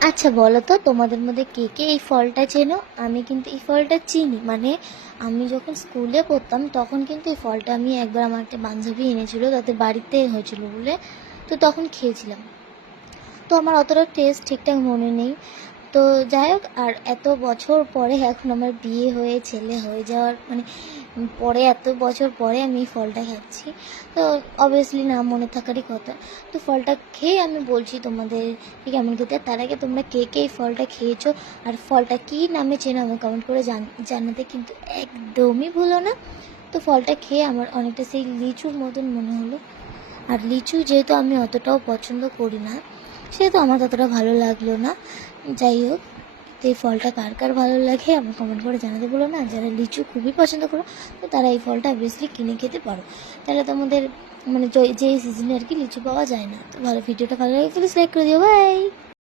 আচ্ছা বলো তো, তোমাদের মধ্যে কে কে এই ফলটা চেনো? আমি কিন্তু এই ফলটা চিনি। মানে আমি যখন স্কুলে পড়তাম তখন কিন্তু এই ফলটা আমি একবার আমার একটা বান্ধবী এনেছিল, তাদের বাড়িতে হয়েছিল বলে, তো তখন খেয়েছিলাম। তো আমার অতটা টেস্ট ঠিকঠাক মনে নেই। তো যাই হোক, আর এত বছর পরে এখন আমার বিয়ে হয়ে কেলে হয়ে যাওয়ার মানে পরে এত বছর পরে আমি এই ফলটা খাচ্ছি। তো অবভিয়াসলি না মনে থাকারই কথা। তো ফলটা খেয়ে আমি বলছি তোমাদের কি কেমন খেতে। তার আগে তোমরা কে কে এই ফলটা খেয়েছো আর ফলটা কী নামে চেনো আমি কমেন্ট করে জানাতে কিন্তু একদমই ভুলো না। তো ফলটা খেয়ে আমার অনেকটা সেই লিচুর মতন মনে হলো। আর লিচু যেহেতু আমি অতটাও পছন্দ করি না, সেহেতু আমার ততটা ভালো লাগলো না। যাই হোক, তো এই ফলটা কার কার ভালো লাগে আমার কমেন্ট করে জানাতে বলো না। যারা লিচু খুবই পছন্দ করো তো তারা এই ফলটা অবভিয়াসলি কিনে খেতে পারো। তাহলে তোমাদের মানে যে সিজনে আর কি লিচু পাওয়া যায় না। তো ভালো, ভিডিওটা ভালো লাগে প্লিজ লাইক করে দিও। বাই।